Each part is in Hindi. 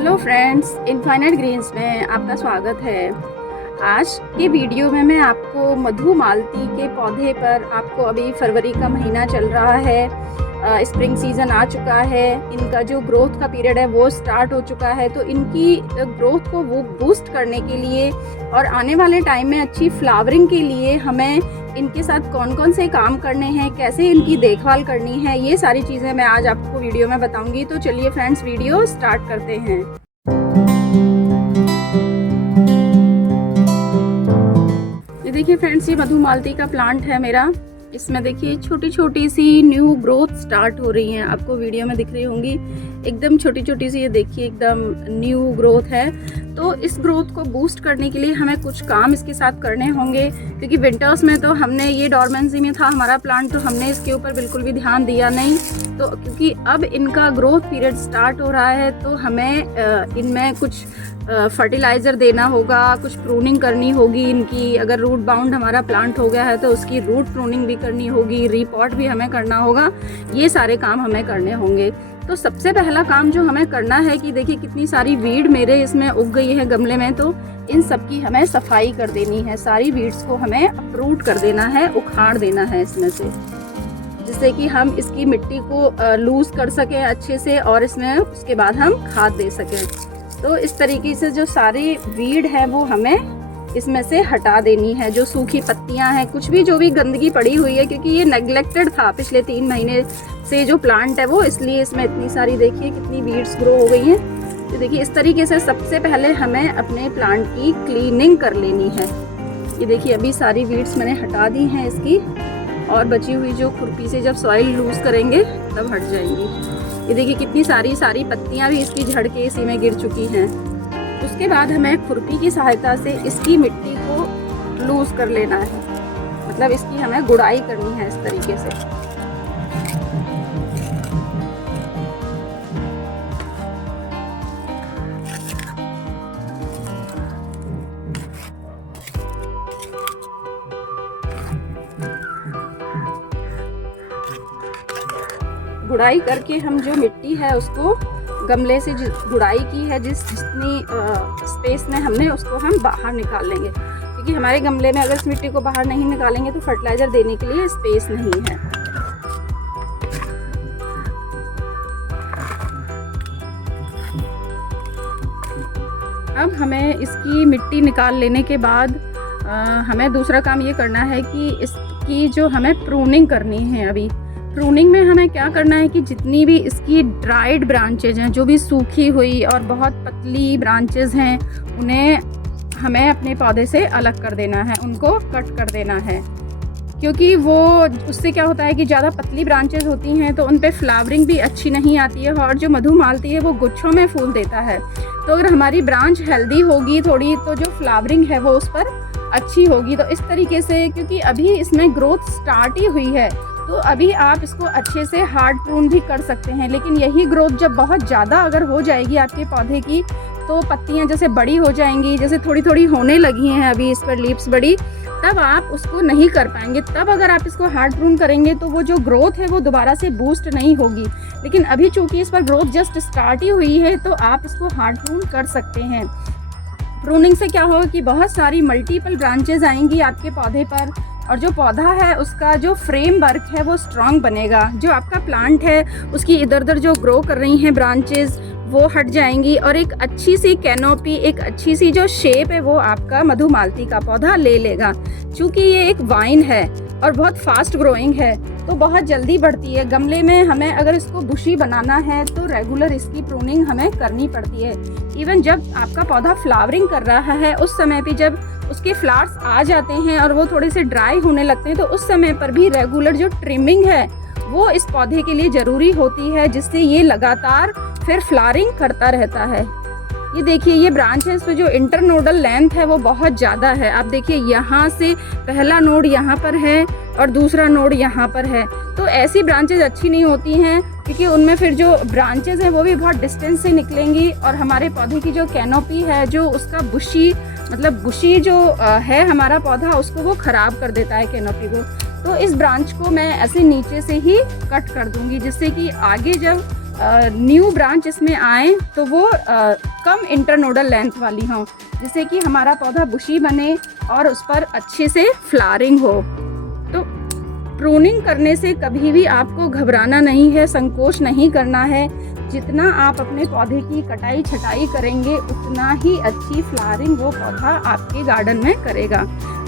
हेलो फ्रेंड्स, इनफाइनाइट ग्रीन्स में आपका स्वागत है। आज के वीडियो में मैं आपको मधुमालती के पौधे पर, आपको अभी फरवरी का महीना चल रहा है, स्प्रिंग सीज़न आ चुका है, इनका जो ग्रोथ का पीरियड है वो स्टार्ट हो चुका है। तो इनकी ग्रोथ को वो बूस्ट करने के लिए और आने वाले टाइम में अच्छी फ्लावरिंग के लिए हमें इनके साथ कौन कौन से काम करने हैं, कैसे इनकी देखभाल करनी है, ये सारी चीज़ें मैं आज आपको वीडियो में बताऊंगी। तो चलिए फ्रेंड्स, वीडियो स्टार्ट करते हैं। ये देखिए फ्रेंड्स, ये मधुमालती का प्लांट है मेरा। इसमें देखिए छोटी छोटी सी न्यू ग्रोथ स्टार्ट हो रही हैं, आपको वीडियो में दिख रही होंगी, एकदम छोटी छोटी सी। ये देखिए एकदम न्यू ग्रोथ है। तो इस ग्रोथ को बूस्ट करने के लिए हमें कुछ काम इसके साथ करने होंगे, क्योंकि विंटर्स में तो हमने ये डॉर्मेंसी में था हमारा प्लांट, तो हमने इसके ऊपर बिल्कुल भी ध्यान दिया नहीं। तो क्योंकि अब इनका ग्रोथ पीरियड स्टार्ट हो रहा है, तो हमें इनमें कुछ फर्टिलाइज़र देना होगा, कुछ प्रूनिंग करनी होगी इनकी। अगर रूट बाउंड हमारा प्लांट हो गया है तो उसकी रूट प्रूनिंग भी करनी होगी, रिपॉट भी हमें करना होगा, ये सारे काम हमें करने होंगे। तो सबसे पहला काम जो हमें करना है कि देखिए कितनी सारी वीड मेरे इसमें उग गई है गमले में, तो इन सब की हमें सफाई कर देनी है। सारी वीड्स को हमें अपरूट कर देना है, उखाड़ देना है इसमें से, जिससे कि हम इसकी मिट्टी को लूज़ कर सकें अच्छे से और इसमें उसके बाद हम खाद दे सकें। तो इस तरीके से जो सारी वीड है वो हमें इसमें से हटा देनी है। जो सूखी पत्तियां हैं, कुछ भी जो भी गंदगी पड़ी हुई है, क्योंकि ये नेग्लेक्टेड था पिछले 3 महीने से जो प्लांट है वो, इसलिए इसमें इतनी सारी देखिए कितनी वीड्स ग्रो हो गई हैं। तो देखिए इस तरीके से सबसे पहले हमें अपने प्लांट की क्लीनिंग कर लेनी है। ये देखिए अभी सारी वीड्स मैंने हटा दी हैं इसकी, और बची हुई जो खुरपी से जब सॉइल लूज़ करेंगे तब हट जाएंगी। ये देखिए कितनी सारी पत्तियां भी इसकी झड़ के इसी में गिर चुकी हैं। उसके बाद हमें खुरपी की सहायता से इसकी मिट्टी को लूज़ कर लेना है, मतलब इसकी हमें गुड़ाई करनी है इस तरीके से। गुड़ाई करके हम जो मिट्टी है उसको गमले से गुड़ाई की है, जितनी स्पेस में हमने, उसको हम बाहर निकाल लेंगे, क्योंकि हमारे गमले में अगर इस मिट्टी को बाहर नहीं निकालेंगे तो फर्टिलाइज़र देने के लिए स्पेस नहीं है। अब हमें इसकी मिट्टी निकाल लेने के बाद हमें दूसरा काम ये करना है कि इसकी जो हमें प्रूनिंग करनी है। अभी प्रूनिंग में हमें क्या करना है कि जितनी भी इसकी ड्राइड ब्रांचेज हैं, जो भी सूखी हुई और बहुत पतली ब्रांचेज हैं, उन्हें हमें अपने पौधे से अलग कर देना है, उनको कट कर देना है। क्योंकि वो उससे क्या होता है कि ज़्यादा पतली ब्रांचेज होती हैं तो उन पे फ्लावरिंग भी अच्छी नहीं आती है, और जो मधुमालती है वो गुच्छों में फूल देता है। तो अगर हमारी ब्रांच हेल्दी होगी थोड़ी, तो जो फ्लावरिंग है वो उस पर अच्छी होगी। तो इस तरीके से, क्योंकि अभी इसमें ग्रोथ स्टार्ट ही हुई है, तो अभी आप इसको अच्छे से हार्ड प्रून भी कर सकते हैं। लेकिन यही ग्रोथ जब बहुत ज़्यादा अगर हो जाएगी आपके पौधे की, तो पत्तियां जैसे बड़ी हो जाएंगी, जैसे थोड़ी थोड़ी होने लगी हैं अभी इस पर लीव्स बड़ी, तब आप उसको नहीं कर पाएंगे। तब अगर आप इसको हार्ड प्रून करेंगे तो वो जो ग्रोथ है वो दोबारा से बूस्ट नहीं होगी। लेकिन अभी चूँकि इस पर ग्रोथ जस्ट स्टार्ट ही हुई है, तो आप इसको हार्ड प्रून कर सकते हैं। प्रूनिंग से क्या होगा कि बहुत सारी मल्टीपल ब्रांचेज आएंगी आपके पौधे पर, और जो पौधा है उसका जो फ्रेम वर्क है वो स्ट्रांग बनेगा। जो आपका प्लांट है उसकी इधर उधर जो ग्रो कर रही हैं ब्रांचेस वो हट जाएंगी, और एक अच्छी सी कैनोपी, एक अच्छी सी जो शेप है वो आपका मधुमालती का पौधा ले लेगा। चूँकि ये एक वाइन है और बहुत फास्ट ग्रोइंग है, तो बहुत जल्दी बढ़ती है। गमले में हमें अगर इसको बुशी बनाना है तो रेगुलर इसकी प्रूनिंग हमें करनी पड़ती है। इवन जब आपका पौधा फ्लावरिंग कर रहा है उस समय भी, जब उसके फ्लावर्स आ जाते हैं और वो थोड़े से ड्राई होने लगते हैं, तो उस समय पर भी रेगुलर जो ट्रिमिंग है वो इस पौधे के लिए ज़रूरी होती है, जिससे ये लगातार फिर फ्लावरिंग करता रहता है। ये देखिए ये ब्रांच है, इसमें जो इंटरनोडल लेंथ है वो बहुत ज़्यादा है। आप देखिए यहाँ से पहला नोड यहाँ पर है और दूसरा नोड यहाँ पर है। तो ऐसी ब्रांचेज अच्छी नहीं होती हैं, क्योंकि उनमें फिर जो ब्रांचेज हैं वो भी बहुत डिस्टेंस से निकलेंगी, और हमारे पौधे की जो कैनोपी है, जो उसका बुशी, मतलब बुशी जो है हमारा पौधा, उसको वो ख़राब कर देता है कैनोपी को। तो इस ब्रांच को मैं ऐसे नीचे से ही कट कर दूंगी, जिससे कि आगे जब न्यू ब्रांच इसमें आए तो वो कम इंटरनोडल लेंथ वाली हों, जिससे कि हमारा पौधा बुशी बने और उस पर अच्छे से फ्लावरिंग हो। तो प्रूनिंग करने से कभी भी आपको घबराना नहीं है, संकोच नहीं करना है। जितना आप अपने पौधे की कटाई छटाई करेंगे उतना ही अच्छी फ्लावरिंग वो पौधा आपके गार्डन में करेगा।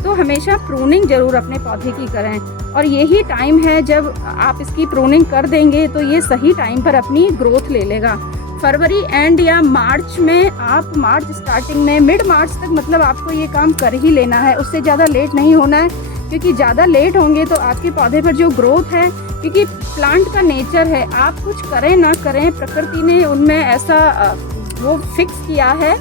तो हमेशा प्रूनिंग ज़रूर अपने पौधे की करें, और यही टाइम है जब आप इसकी प्रूनिंग कर देंगे तो ये सही टाइम पर अपनी ग्रोथ ले लेगा। फरवरी एंड या मार्च में, आप मार्च स्टार्टिंग में, मिड मार्च तक मतलब आपको ये काम कर ही लेना है, उससे ज़्यादा लेट नहीं होना है, क्योंकि ज़्यादा लेट होंगे तो आपके पौधे पर जो ग्रोथ है, क्योंकि प्लांट का नेचर है, आप कुछ करें ना करें प्रकृति ने उनमें ऐसा वो फिक्स किया है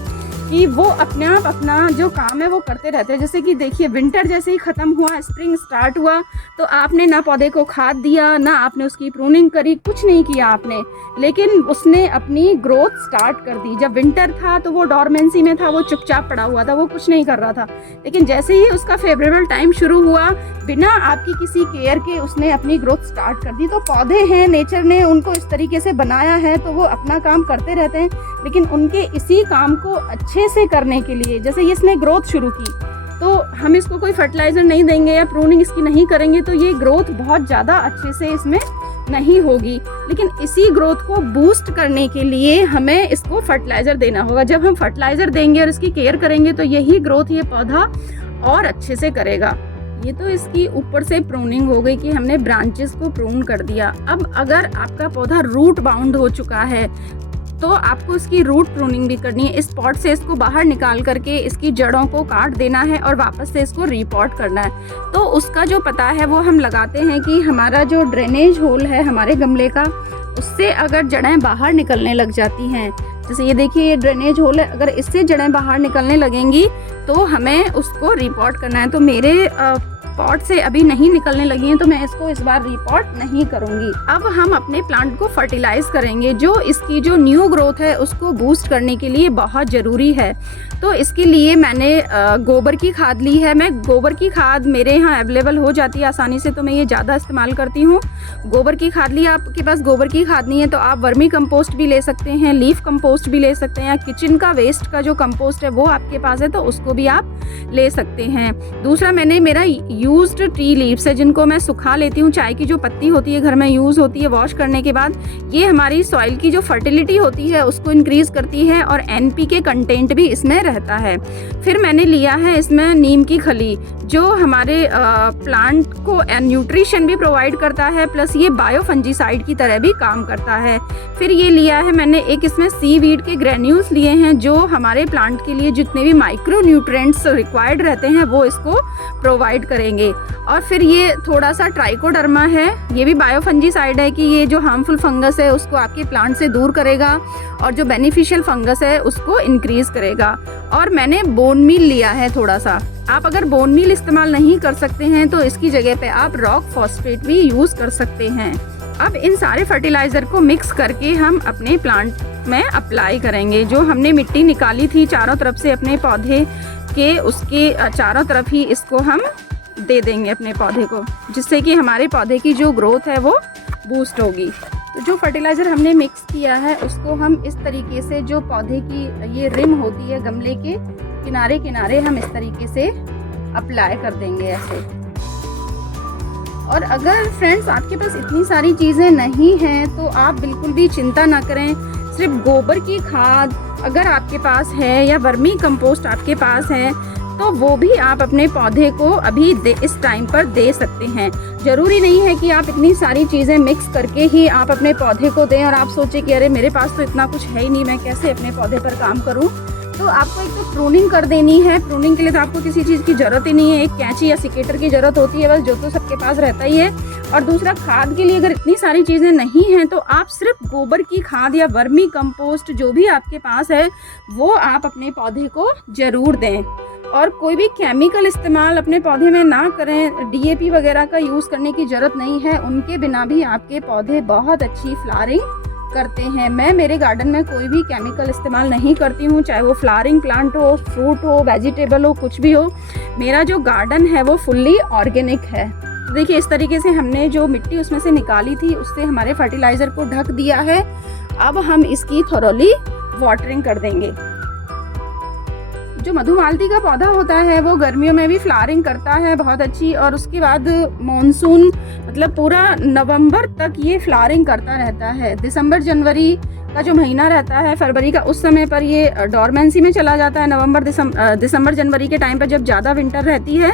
कि वो अपने आप अपना जो काम है वो करते रहते हैं। जैसे कि देखिए, विंटर जैसे ही ख़त्म हुआ, स्प्रिंग स्टार्ट हुआ, तो आपने ना पौधे को खाद दिया, ना आपने उसकी प्रूनिंग करी, कुछ नहीं किया आपने, लेकिन उसने अपनी ग्रोथ स्टार्ट कर दी। जब विंटर था तो वो डॉर्मेंसी में था, वो चुपचाप पड़ा हुआ था, वो कुछ नहीं कर रहा था, लेकिन जैसे ही उसका फेवरेबल टाइम शुरू हुआ, बिना आपकी किसी केयर के उसने अपनी ग्रोथ स्टार्ट कर दी। तो पौधे हैं, नेचर ने उनको इस तरीके से बनाया है, तो वो अपना काम करते रहते हैं, लेकिन उनके इसी काम को अच्छे से करने के लिए, जैसे इसने ग्रोथ शुरू की, तो हम इसको कोई फर्टिलाइज़र नहीं देंगे या प्रूनिंग इसकी नहीं करेंगे तो ये ग्रोथ बहुत ज़्यादा अच्छे से इसमें नहीं होगी। लेकिन इसी ग्रोथ को बूस्ट करने के लिए हमें इसको फर्टिलाइज़र देना होगा। जब हम फर्टिलाइज़र देंगे और इसकी केयर करेंगे तो यही ग्रोथ ये पौधा और अच्छे से करेगा। ये तो इसकी ऊपर से प्रूनिंग हो गई कि हमने ब्रांचेस को प्रून कर दिया। अब अगर आपका पौधा रूट बाउंड हो चुका है तो आपको इसकी रूट प्रूनिंग भी करनी है। इस पॉट से इसको बाहर निकाल करके इसकी जड़ों को काट देना है और वापस से इसको रीपॉट करना है। तो उसका जो पता है वो हम लगाते हैं कि हमारा जो ड्रेनेज होल है हमारे गमले का, उससे अगर जड़ें बाहर निकलने लग जाती हैं, जैसे ये देखिए ये ड्रेनेज होल है, अगर इससे जड़ें बाहर निकलने लगेंगी तो हमें उसको रिपोर्ट करना है। तो मेरे पॉट से अभी नहीं निकलने लगी हैं तो मैं इसको इस बार रिपोर्ट नहीं करूंगी। अब हम अपने प्लांट को फर्टिलाइज करेंगे, जो इसकी जो न्यू ग्रोथ है उसको बूस्ट करने के लिए बहुत ज़रूरी है। तो इसके लिए मैंने गोबर की खाद ली है। मैं गोबर की खाद मेरे यहाँ अवेलेबल हो जाती है आसानी से, तो मैं ये ज़्यादा इस्तेमाल करती हूँ। गोबर की खाद ली, आपके पास गोबर की खाद नहीं है तो आप वर्मी कंपोस्ट भी ले सकते हैं, लीफ कंपोस्ट भी ले सकते हैं, या किचन का वेस्ट का जो कंपोस्ट है वो आपके पास है तो उसको भी आप ले सकते हैं। दूसरा, मैंने मेरा यूज्ड ट्री लीव्स है जिनको मैं सुखा लेती हूँ। चाय की जो पत्ती होती है घर में यूज़ होती है वॉश करने के बाद, ये हमारी सॉइल की जो फर्टिलिटी होती है उसको इंक्रीज करती है और NPK कंटेंट भी इसमें रहता है। फिर मैंने लिया है इसमें नीम की खली, जो हमारे प्लांट को न्यूट्रिशन भी प्रोवाइड करता है, प्लस ये बायोफंजीसाइड की तरह भी काम करता है। फिर ये लिया है मैंने एक इसमें सीवीड के ग्रेन्यूल्स लिए हैं, जो हमारे प्लांट के लिए जितने भी माइक्रो न्यूट्रिएंट्स रिक्वायर्ड रहते हैं वो इसको प्रोवाइड करेंगे। और फिर ये थोड़ा सा ट्राइकोडर्मा है, ये भी बायोफंजीसाइड है कि ये जो हार्मफुल फंगस है उसको आपके प्लांट से दूर करेगा और जो बेनिफिशियल फंगस है उसको इंक्रीज करेगा। और मैंने बोन मील लिया है थोड़ा सा। आप अगर बोन मील इस्तेमाल नहीं कर सकते हैं तो इसकी जगह पे आप रॉक फॉस्फेट भी यूज़ कर सकते हैं। अब इन सारे फर्टिलाइज़र को मिक्स करके हम अपने प्लांट में अप्लाई करेंगे। जो हमने मिट्टी निकाली थी चारों तरफ से अपने पौधे के, उसके चारों तरफ ही इसको हम दे देंगे अपने पौधे को, जिससे कि हमारे पौधे की जो ग्रोथ है वो बूस्ट होगी। तो जो फर्टिलाइज़र हमने मिक्स किया है उसको हम इस तरीके से, जो पौधे की ये रिम होती है गमले के किनारे किनारे, हम इस तरीके से अप्लाई कर देंगे ऐसे। और अगर फ्रेंड्स आपके पास इतनी सारी चीज़ें नहीं हैं तो आप बिल्कुल भी चिंता ना करें। सिर्फ गोबर की खाद अगर आपके पास है या वर्मी कंपोस्ट आपके पास है तो वो भी आप अपने पौधे को अभी इस टाइम पर दे सकते हैं। ज़रूरी नहीं है कि आप इतनी सारी चीज़ें मिक्स करके ही आप अपने पौधे को दें और आप सोचें कि अरे मेरे पास तो इतना कुछ है ही नहीं, मैं कैसे अपने पौधे पर काम करूं। तो आपको एक तो प्रूनिंग कर देनी है। प्रूनिंग के लिए तो आपको किसी चीज़ की ज़रूरत ही नहीं है, एक कैंची या सिकेटर की ज़रूरत होती है बस, जो तो सबके पास रहता ही है। और दूसरा, खाद के लिए अगर इतनी सारी चीज़ें नहीं हैं तो आप सिर्फ गोबर की खाद या वर्मी कंपोस्ट जो भी आपके पास है वो आप अपने पौधे को ज़रूर दें। और कोई भी केमिकल इस्तेमाल अपने पौधे में ना करें। DAP वगैरह का यूज़ करने की ज़रूरत नहीं है, उनके बिना भी आपके पौधे बहुत अच्छी फ्लावरिंग करते हैं। मैं मेरे गार्डन में कोई भी केमिकल इस्तेमाल नहीं करती हूँ, चाहे वो फ्लावरिंग प्लांट हो, फ्रूट हो, वेजिटेबल हो, कुछ भी हो। मेरा जो गार्डन है वो फुल्ली ऑर्गेनिक है। तो देखिए इस तरीके से हमने जो मिट्टी उसमें से निकाली थी उससे हमारे फर्टिलाइज़र को ढक दिया है अब हम इसकी थोरोली वाटरिंग कर देंगे। जो मधुमालती का पौधा होता है वो गर्मियों में भी फ्लावरिंग करता है बहुत अच्छी, और उसके बाद मॉनसून मतलब पूरा नवंबर तक ये फ्लावरिंग करता रहता है। दिसंबर जनवरी का जो महीना रहता है, फरवरी का, उस समय पर ये डॉर्मेंसी में चला जाता है। नवंबर दिसंबर जनवरी के टाइम पर जब ज़्यादा विंटर रहती है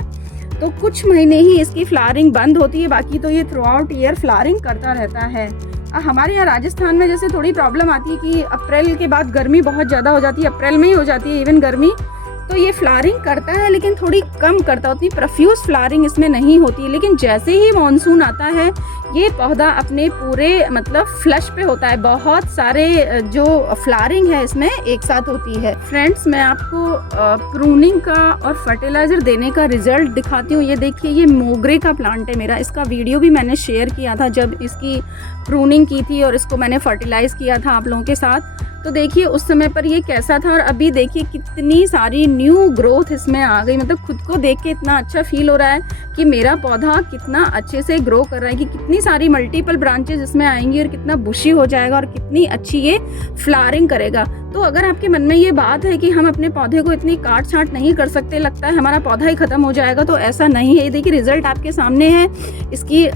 तो कुछ महीने ही इसकी फ्लावरिंग बंद होती है, बाकी तो ये थ्रू आउट ईयर फ्लावरिंग करता रहता है। हमारे यहाँ राजस्थान में जैसे थोड़ी प्रॉब्लम आती है कि अप्रैल के बाद गर्मी बहुत ज़्यादा हो जाती है, अप्रैल में ही हो जाती है इवन गर्मी, तो ये फ्लावरिंग करता है लेकिन थोड़ी कम करता है, उतनी प्रोफ्यूज फ्लावरिंग इसमें नहीं होती है। लेकिन जैसे ही मॉनसून आता है ये पौधा अपने पूरे मतलब फ्लश पे होता है, बहुत सारे जो फ्लावरिंग है इसमें एक साथ होती है। फ्रेंड्स, मैं आपको प्रूनिंग का और फर्टिलाइज़र देने का रिजल्ट दिखाती हूँ। ये देखिए, ये मोगरे का प्लांट है मेरा, इसका वीडियो भी मैंने शेयर किया था जब इसकी प्रूनिंग की थी और इसको मैंने फर्टिलाइज़ किया था आप लोगों के साथ। तो देखिए उस समय पर ये कैसा था और अभी देखिए कितनी सारी न्यू ग्रोथ इसमें आ गई। मतलब खुद को देख के इतना अच्छा फील हो रहा है कि मेरा पौधा कितना अच्छे से ग्रो कर रहा है, कि कितनी सारी मल्टीपल ब्रांचेस इसमें आएंगी और कितना बुशी हो जाएगा और कितनी अच्छी ये फ्लावरिंग करेगा। तो अगर आपके मन में ये बात है कि हम अपने पौधे को इतनी काट छांट नहीं कर सकते, लगता है हमारा पौधा ही खत्म हो जाएगा, तो ऐसा नहीं है। ये देखिए रिजल्ट आपके सामने है। इसकी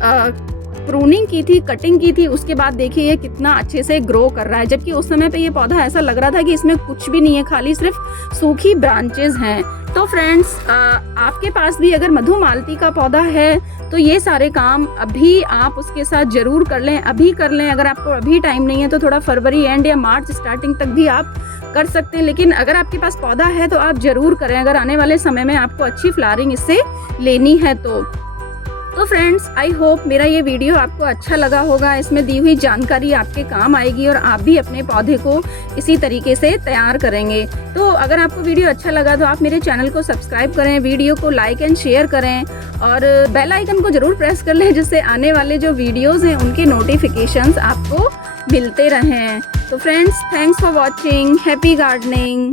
प्रूनिंग की थी, कटिंग की थी, उसके बाद देखिए ये कितना अच्छे से ग्रो कर रहा है, जबकि उस समय पे ये पौधा ऐसा लग रहा था कि इसमें कुछ भी नहीं है, खाली सिर्फ सूखी ब्रांचेस हैं। तो फ्रेंड्स, आपके पास भी अगर मधुमालती का पौधा है तो ये सारे काम अभी आप उसके साथ ज़रूर कर लें, अभी कर लें। अगर आपको अभी टाइम नहीं है तो थोड़ा फरवरी एंड या मार्च स्टार्टिंग तक भी आप कर सकते हैं, लेकिन अगर आपके पास पौधा है तो आप ज़रूर करें, अगर आने वाले समय में आपको अच्छी फ्लावरिंग इससे लेनी है तो फ्रेंड्स, आई होप मेरा ये वीडियो आपको अच्छा लगा होगा। इसमें दी हुई जानकारी आपके काम आएगी और आप भी अपने पौधे को इसी तरीके से तैयार करेंगे। तो अगर आपको वीडियो अच्छा लगा तो आप मेरे चैनल को सब्सक्राइब करें, वीडियो को लाइक एंड शेयर करें और बेल आइकन को ज़रूर प्रेस कर लें, जिससे आने वाले जो वीडियोज़ हैं उनके नोटिफिकेशंस आपको मिलते रहें। तो friends, thanks for watching, happy gardening.